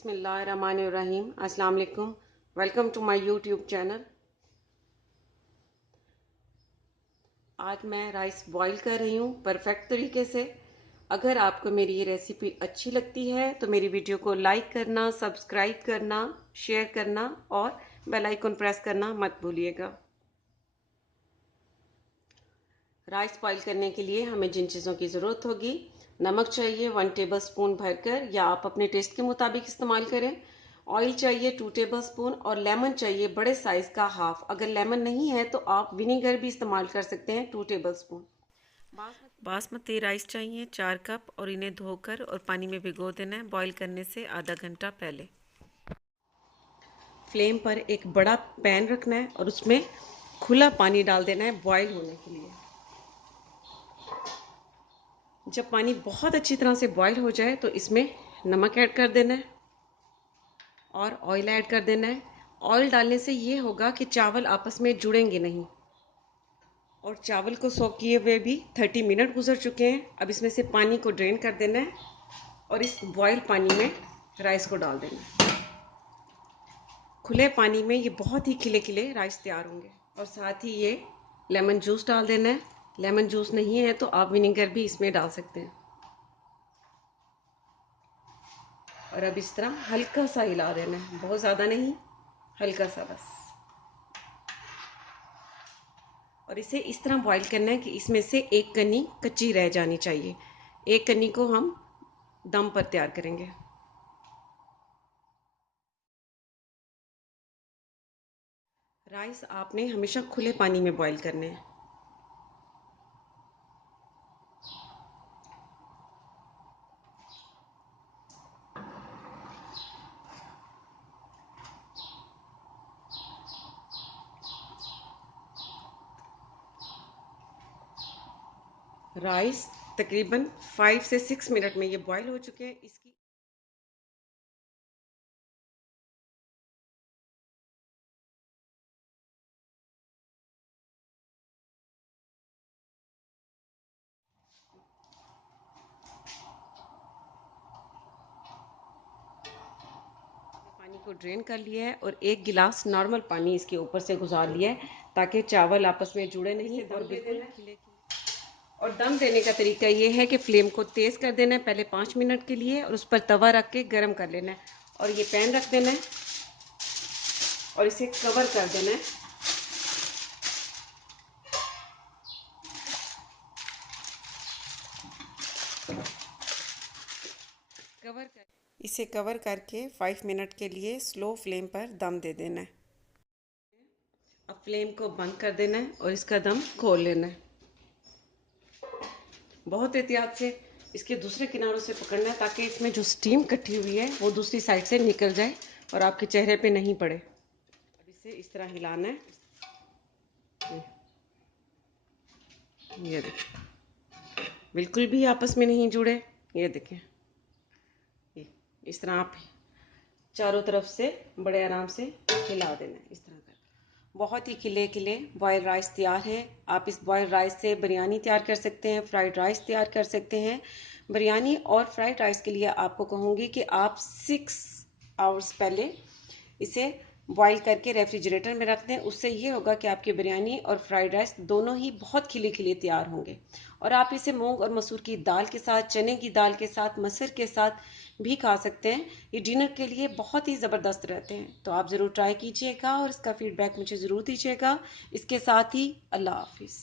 बिस्मिल्लाहिर्रहमानिर्रहीम। अस्सलाम वालेकुम। Welcome to my YouTube channel. आज मैं राइस बॉईल कर रही हूँ परफेक्ट तरीके से। अगर आपको मेरी ये रेसिपी अच्छी लगती है तो मेरी वीडियो को लाइक करना, सब्सक्राइब करना, शेयर करना और बेल आइकन प्रेस करना मत भूलिएगा। राइस बॉईल करने के लिए हमें जिन चीज़ों की ज़रूरत होगी, नमक चाहिए 1 टेबल स्पून भरकर या आप अपने टेस्ट के मुताबिक इस्तेमाल करें। ऑयल चाहिए 2 टेबल स्पून और लेमन चाहिए बड़े साइज़ का हाफ। अगर लेमन नहीं है तो आप विनेगर भी इस्तेमाल कर सकते हैं 2 टेबल स्पून। बासमती राइस चाहिए 4 कप और इन्हें धोकर और पानी में भिगो देना है बॉईल करने से आधा घंटा पहले। फ्लेम पर एक बड़ा पैन रखना है और उसमें खुला पानी डाल देना है बॉईल होने के लिए। जब पानी बहुत अच्छी तरह से बॉईल हो जाए तो इसमें नमक ऐड कर देना है और ऑयल ऐड कर देना है। ऑयल डालने से ये होगा कि चावल आपस में जुड़ेंगे नहीं। और चावल को सोक किए हुए भी 30 मिनट गुजर चुके हैं। अब इसमें से पानी को ड्रेन कर देना है और इस बॉयल पानी में राइस को डाल देना है। खुले पानी में ये बहुत ही खिले खिले राइस तैयार होंगे। और साथ ही ये लेमन जूस डाल देना है। लेमन जूस नहीं है तो आप विनेगर भी इसमें डाल सकते हैं। और अब इस तरह हल्का सा हिला देना है, बहुत ज़्यादा नहीं, हल्का सा बस। और इसे इस तरह बॉईल करना है कि इसमें से एक कनी कच्ची रह जानी चाहिए। एक कनी को हम दम पर तैयार करेंगे। राइस आपने हमेशा खुले पानी में बॉईल करने हैं। राइस तकरीबन 5 से 6 मिनट में ये बॉईल हो चुके हैं। इसकी पानी को ड्रेन कर लिया है और 1 गिलास नॉर्मल पानी इसके ऊपर से गुजार लिया है ताकि चावल आपस में जुड़े नहीं और बिल्कुल खिले। और दम देने का तरीका ये है कि फ्लेम को तेज़ कर देना है पहले 5 मिनट के लिए और उस पर तवा रख के गर्म कर लेना है और ये पैन रख देना है और इसे कवर कर देना है। इसे कवर करके 5 मिनट के लिए स्लो फ्लेम पर दम दे देना है। अब फ्लेम को बंद कर देना है और इसका दम खोल लेना है। बहुत एहतियात से इसके दूसरे किनारों से पकड़ना है ताकि इसमें जो स्टीम इकट्ठी हुई है वो दूसरी साइड से निकल जाए और आपके चेहरे पे नहीं पड़े। अब इसे इस तरह हिलाना है। ये देखें, बिल्कुल भी आपस में नहीं जुड़े। ये देखें, इस तरह आप चारों तरफ से बड़े आराम से हिला देना है। इस तरह कर बहुत ही खिले खिले बॉयल राइस तैयार है। आप इस बॉयल राइस से बिरयानी तैयार कर सकते हैं, फ्राइड राइस तैयार कर सकते हैं। बिरयानी और फ्राइड राइस के लिए आपको कहूँगी कि आप 6 आवर्स पहले इसे बॉईल करके रेफ्रिजरेटर में रख दें। उससे ये होगा कि आपकी बिरयानी और फ्राइड राइस दोनों ही बहुत खिले खिले तैयार होंगे। और आप इसे मूंग और मसूर की दाल के साथ, चने की दाल के साथ, मसर के साथ भी खा सकते हैं। ये डिनर के लिए बहुत ही ज़बरदस्त रहते हैं। तो आप ज़रूर ट्राई कीजिएगा और इसका फीडबैक मुझे ज़रूर दीजिएगा। इसके साथ ही अल्लाह हाफिज़।